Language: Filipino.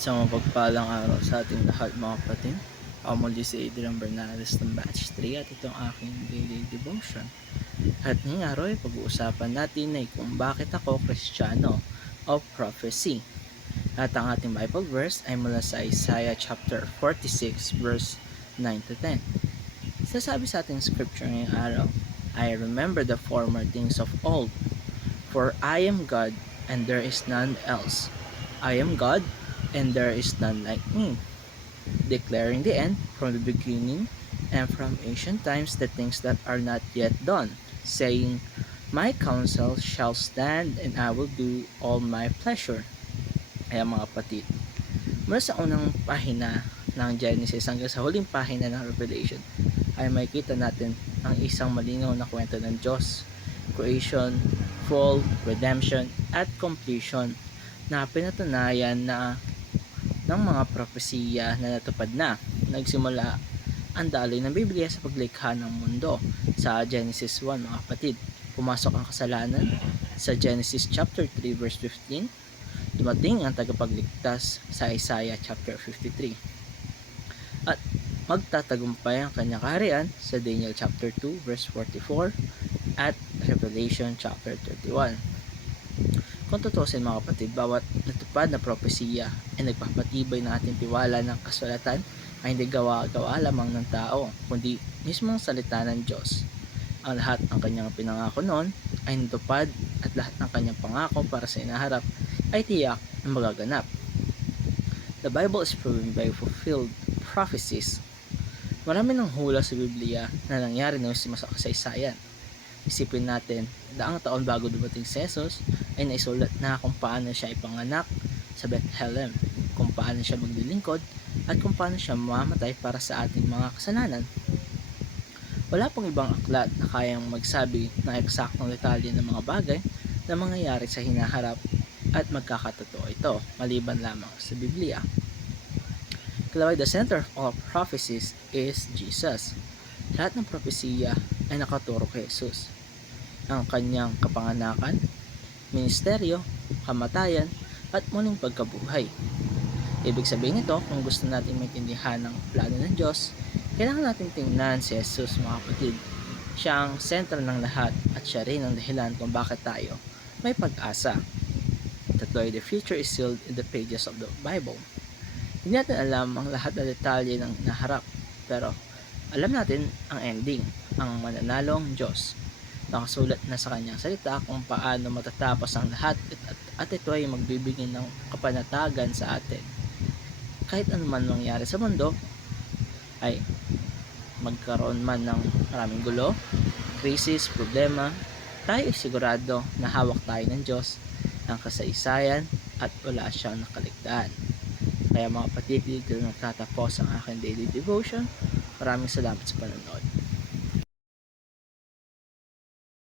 Isang mapagpalang araw sa ating lahat mga kapatid. Ako muli si Adrian Bernales ng Batch 3 at ito ang aking daily devotion. At ngayong araw ay pag-uusapan natin ay kung bakit ako Kristiyano o Prophecy. At ang ating Bible verse ay mula sa Isaiah chapter 46 verse 9 to 10. Sasabi sa ating scripture ngayong araw, I remember the former things of old, for I am God and there is none else. I am God and there is none like me, declaring the end from the beginning and from ancient times the things that are not yet done, saying, My counsel shall stand and I will do all my pleasure. Kaya mga kapatid, mula sa unang pahina ng Genesis hanggang sa huling pahina ng Revelation ay makikita natin ang isang malinaw na kwento ng Diyos, creation, fall, redemption, at completion na pinatunayan na ng mga propesiya na natupad na. Nagsimula ang daloy ng Biblia sa paglikha ng mundo sa Genesis 1 mga kapatid. Pumasok ang kasalanan sa Genesis chapter 3 verse 15. Dumating ang tagapagligtas sa Isaiah chapter 53. At magtatagumpay ang kanyang kaharian sa Daniel chapter 2 verse 44 at Revelation chapter 31. Kung tutusin mga kapatid, bawat natupad na propesiya ay nagpapatibay ng ating tiwala ng kasulatan ay hindi gawa-gawa lamang ng tao, kundi mismong salita ng Diyos. Ang lahat ng kanyang pinangako noon ay natupad at lahat ng kanyang pangako para sa inaharap ay tiyak na magaganap. The Bible is proven by fulfilled prophecies. Marami ng hula sa Biblia na nangyari noong sa kasaysayan. Isipin natin, daang taon bago dumating si Jesus ay naisulat na kung paano siya ipanganak sa Bethlehem, kung paano siya maglilingkod at kung paano siya mamamatay para sa ating mga kasalanan. Wala pong ibang aklat na kayang magsabi ng eksaktong detalye ng mga bagay na mangyayari sa hinaharap at magkakatotoo ito, maliban lamang sa Biblia. Kalaway, the center of all prophecies is Jesus. Lahat ng propesiya ay nakaturo kay Jesus. Ang kanyang kapanganakan, ministeryo, kamatayan, at muling pagkabuhay. Ibig sabihin nito, kung gusto natin maintindihan ang plano ng Diyos, kailangan natin tingnan si Jesus mga kapatid. Siya ang sentro ng lahat at siya rin ang dahilan kung bakit tayo may pag-asa. Tatloy, the future is sealed in the pages of the Bible. Hindi natin alam ang lahat na detalye ng naharap, pero alam natin ang ending, ang mananalong Diyos. Nakasulat na sa kanyang salita kung paano matatapos ang lahat at ito ay magbibigay ng kapanatagan sa atin. Kahit anuman mangyari sa mundo, ay magkaroon man ng maraming gulo, krisis, problema, tayo ay sigurado na hawak tayo ng Diyos, ng kasaysayan at wala siyang nakaligtaan. Kaya mga kapatid, dito nagtatapos ang aking daily devotion. Maraming salamat sa panonood.